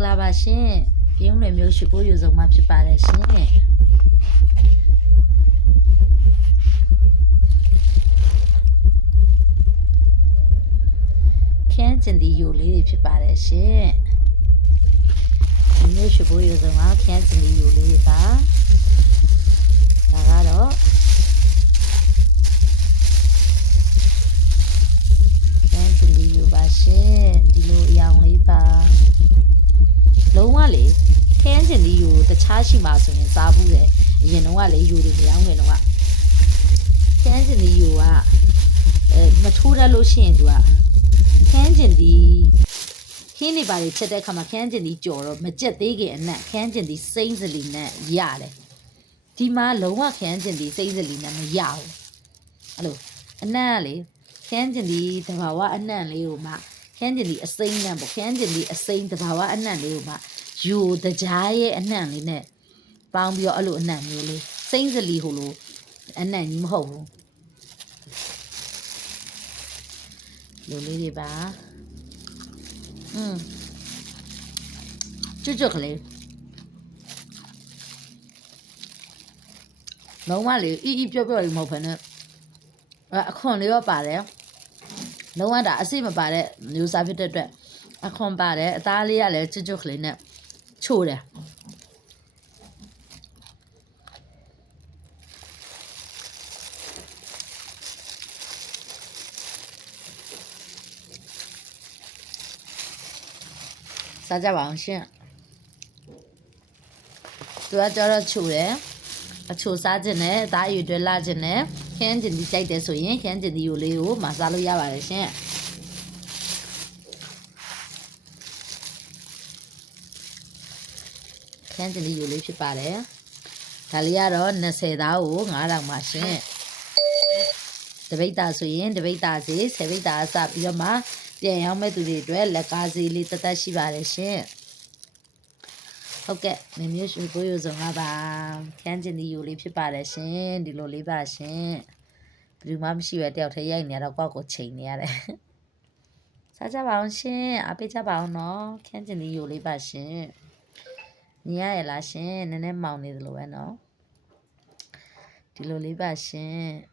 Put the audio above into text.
္ဂလာပါရှင်ပြုံးလွယ်မျိုးရှိဖို့ယူဆောင်မှဖြစ်ပါတယ်ရှင်ခင်းကျင်ဒီယူလေးတွေဖြစ်ပါတယ်ရှင်မျိုးရှိဖို့ယူဆောင်မှခင်းကျင်ဒီယူလေးတွေပါဒါကတော့ခင်းကျင်ဒီယူပါရှင်ဒီလိုအရောင်လေးပါလုံးဝလေခင်းကျင်ဒီယူတခြားရှိမှဆိုရင်စားဘူးတယ်အရင်တော့ကလေယူတွေမရောင်းခင်တော့ကခင်းကျင်ဒီယူကမထိုးတတ်လို့ရှိရင်သူကခင်းကျင်ဒီခင်းနေပါလေချက်တဲ့အခါမှာခင်းကျင်ဒီကြော်တော့မကြက်သေးခင်အနက်ခင်းကျင်ဒီစိမ့်စလီနဲ့ရတယ်ဒီမှာလုံးဝခင်းကျင်ဒီစိမ့်စလီနဲ့မရဘူးအဲ့လိုအနက်ကလေခင်းကျင်ဒီတဘာဝအနက်လေးကိုမှခင်းကျင်ဒီအစိမ့်နဲ့ပေါ့ခင်းကျင်ဒီအစိမ့်တဘာဝအနက်လေးကိုမှယူတကြားရဲ့အနက်လေးနဲ့ပေါင်းပြီးတော့အဲ့လိုအနက်မျိုးလေးစိမ့်စလီဟိုလိုအနက်ကြီးမဟုတ်ဘူးလူလေးတွေပါကျွတ်ကလေးလုံးဝလေအီပြောလေးမဟုတ်ဘဲနဲ့အခွန်လေးရောပါတယ်လုံးဝဒါအစိမပါတဲ့မျိုးစားဖြစ်တဲ့အတွက်အခွန်ပါတယ်အသားလေးကလည်းကျွတ်ကလေးနဲ့ချိုးတယ်စားကြပါအောင်ရှင်သူကကြတော့ချိုတယ်အချိုစားခြင်းနဲ့အသားအရွယ်တွေလာခြင်းနဲ့ခင်းကျင်ဒီကြိုက်တယ်ဆိုရင်ခင်းကျင်ဒီကိုလေးကိုမစားလို့ရပါတယ်ရှင်ခင်းကျင်ဒီကိုလေးဖြစ်ပါတယ်ဒါလေးကတော့20သားကို9000ပါရှင်တပိတ်တာဆိုရင်တပိတ်တာစီ10ပိတ်တာအစပြီးတော့မှပြန်ရောက်မဲ့သူတွေအတွက်လက်ကားစီလေးတသက်ရှိပါတယ်ရှင်ဟုတ်ကဲ့မင်းမျိုးရွှေကိုရိုစုံကပါခန်းကျင်ဒီယူလေးဖြစ်ပါတယ်ရှင်ဒီလိုလေးပါရှင်ဘယ်သူမှမရှိပဲတယောက်တည်းရိုက်နေတော့ကောက်ကိုချိန်နေရတယ်စားကြပါအောင်ရှင်အားပေးကြပါအောင်နော်ခန်းကျင်ဒီယူလေးပါရှင်ညီရရလားရှင်နည်းနည်းမောင်နေသလိုပဲနော်ဒီလိုလေးပါရှင်